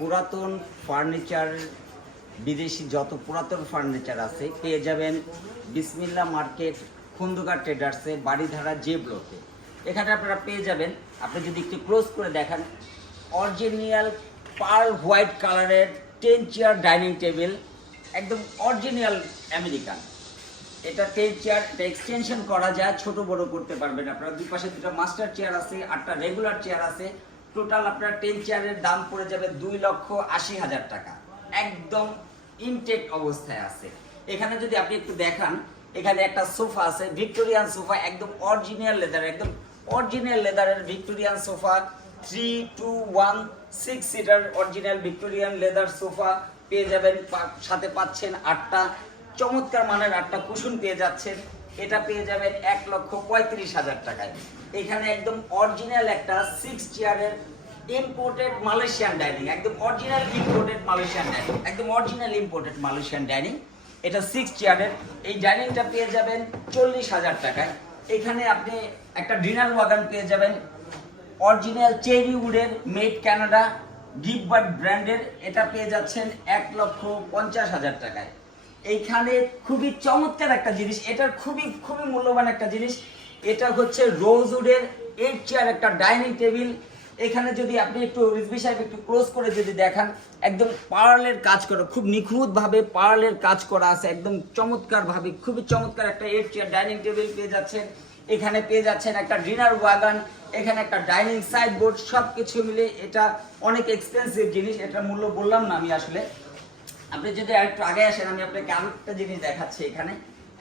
পুরাতন ফার্নিচার, বিদেশি যত পুরাতন ফার্নিচার আছে পেয়ে যাবেন বিসমিল্লাহ মার্কেট খন্দকার ট্রেডার্সে, বাড়িধারা জে ব্লকে। এখানে আপনারা পেয়ে যাবেন, আপনি যদি একটু ক্লোজ করে দেখেন, অরিজিনাল পার্ল হোয়াইট কালারের 10 চেয়ার ডাইনিং টেবিল, একদম অরিজিনাল আমেরিকান। এটা 10 চেয়ার, এটা এক্সটেনশন করা যায়, ছোট বড় করতে পারবেন আপনারা। দুই পাশে দুটো মাস্টার চেয়ার আছে, 8টা রেগুলার চেয়ার আছে। টোটাল আপনার 10 চেয়ারের দাম পড়ে যাবে 2,80,000 টাকা। একদম ইনটেক অবস্থায় আছে। এখানে যদি আপনি একটু দেখান, এখানে একটা সোফা আছে, ভিক্টোরিয়ান সোফা, একদম অরিজিনাল লেদার, একদম অরিজিনাল লেদারের Victorian sofa. 3 2 1 6 seater original Victorian leather sofa পেয়ে যাবেন। সাথে পাচ্ছেন 8টা চমৎকার মানের 8টা কুশন পেয়ে যাচ্ছেন। এটা পেয়ে যাবেন 1,35,000 টাকায়। এখানে একদম অরিজিনাল একটা 6 চেয়ারের ইম্পোর্টেড মালয়েশিয়ান ডাইনিং, একদম অরিজিনাল ইম্পোর্টেড মালয়েশিয়ান ডাইনিং, একদম অরিজিনাল ইম্পোর্টেড মালয়েশিয়ান ডাইনিং। এটা 6 চেয়ারের এই ডাইনিংটা পেয়ে যাবেন 40,000 টাকায়। এখানে আপনি একটা ডিনার ওয়াগন পেয়ে যাবেন অরিজিনাল চেরি উডের, মেড কানাডা, গিফবার্ড ব্র্যান্ডের। এটা পেয়ে যাচ্ছেন 1,50,000 টাকায়। এইখানে খুবই চমৎকার একটা জিনিস, এটার খুবই খুবই মূল্যবান একটা জিনিস। এটা হচ্ছে রোজউডের 8 চেয়ার একটা ডাইনিং টেবিল। এখানে যদি আপনি একটু রিজভি সাহেব একটু ক্লোজ করে যদি দেখান, একদম পার্লের কাজ করা, খুব নিখুঁতভাবে পার্লের কাজ করা আছে, একদম চমৎকারভাবে, খুবই চমৎকার একটা 8 চেয়ার ডাইনিং টেবিল পেয়ে যাচ্ছেন। এখানে পেয়ে যাচ্ছেন একটা ডিনার ওয়াগন, এখানে একটা ডাইনিং সাইড বোর্ড, সব কিছু মিলে এটা অনেক এক্সপেন্সিভ জিনিস। এটার মূল্য বললাম না আমি আসলে। আপনি যদি একটু আগে আসেন, আমি আপনাকে আরেকটা জিনিস দেখাচ্ছি। এখানে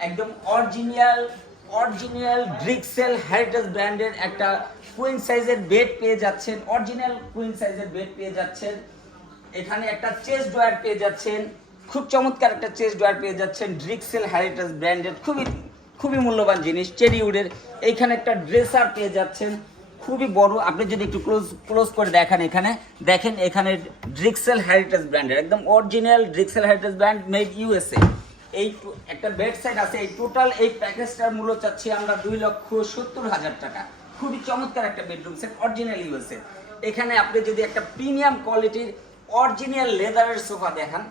একদম অরিজিনাল ড্রিক্সেল হেরিটেজ ব্র্যান্ডের একটা কুইন সাইজের বেড পেয়ে যাচ্ছেন, অরিজিনাল কুইন সাইজের বেড পেয়ে যাচ্ছেন। এখানে একটা চেস্ট ড্রয়ার পেয়ে যাচ্ছেন, খুব চমৎকার একটা চেস্ট ড্রয়ার পেয়ে যাচ্ছেন ড্রিক্সেল হেরিটেজ ব্র্যান্ডের, খুবই মূল্যবান জিনিস, চেরি উডের। এইখানে একটা ড্রেসার পেয়ে যাচ্ছেন, খুবই বড়। আপনি যদি একটু ক্লোজ করে দেখেন, এখানে দেখেন, এখানে ড্রিক্সেল হেরিটেজ ব্র্যান্ডের, একদম original Drexel Heritage brand, made USA. এই একটা বেড সাইড আছে। এই টোটাল এই প্যাকেজটার মূল্য চাচ্ছি আমরা 2,70,000 টাকা। খুবই চমৎকার একটা বেডরুম সেট, অরিজিনাল ইউএসএ। এখানে আপনি যদি একটা প্রিমিয়াম কোয়ালিটির অরিজিনাল লেদারের সোফা দেখান,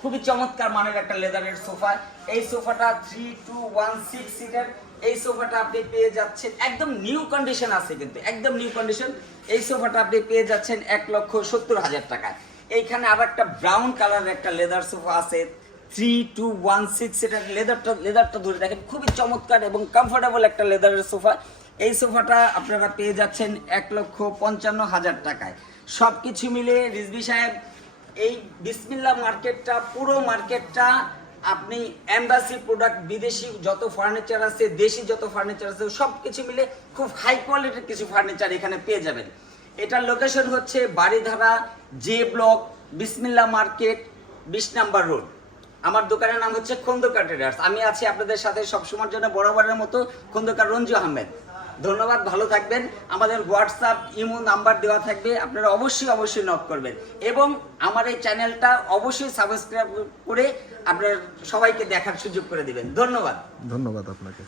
খুবই চমৎকার মানের একটা লেদারের সোফা। এই সোফাটা 3 2 1 6 সিটার। এই সোফাটা আপনি পেয়ে যাচ্ছেন, একদম নিউ কন্ডিশন আছে, কিন্তু একদম নিউ কন্ডিশন। এই সোফাটা আপনি পেয়ে যাচ্ছেন 1,70,000 টাকা। এইখানে আবার একটা ব্রাউন কালারের একটা লেদার সোফা আছে, 3 2 1 6 সিটার। লেদারটা ধরে দেখেন, খুবই চমৎকার এবং কমফোর্টেবল একটা লেদারের সোফা। এই সোফাটা আপনারা পেয়ে যাচ্ছেন 1,55,000 টাকায়। সব কিছু মিলে রিজভি সাহেব, এই বিসমিল্লাহ মার্কেটটা, পুরো মার্কেটটা আপনি এমবাসি প্রোডাক্ট, বিদেশি যত ফার্নিচার আছে, দেশি যত ফার্নিচার আছে, সব কিছু মিলে খুব হাই কোয়ালিটির কিছু ফার্নিচার এখানে পেয়ে যাবেন। এটার লোকেশন হচ্ছে বাড়িধারা জে ব্লক, বিসমিল্লাহ মার্কেট, 20 নম্বর রোড। আমার দোকানের নাম হচ্ছে খন্দকার ট্রেডার্স। আমি আছি আপনাদের সাথে সবসময়ের জন্য বরাবরের মতো, খন্দকার রঞ্জু আহমেদ। ধন্যবাদ, ভালো থাকবেন। আমাদের হোয়াটসঅ্যাপ, ইমো নাম্বার দেওয়া থাকবে, আপনারা অবশ্যই নক করবেন। এবং আমার এই চ্যানেলটা অবশ্যই সাবস্ক্রাইব করে আপনারা সবাইকে দেখার সুযোগ করে দিবেন। ধন্যবাদ আপনাকে।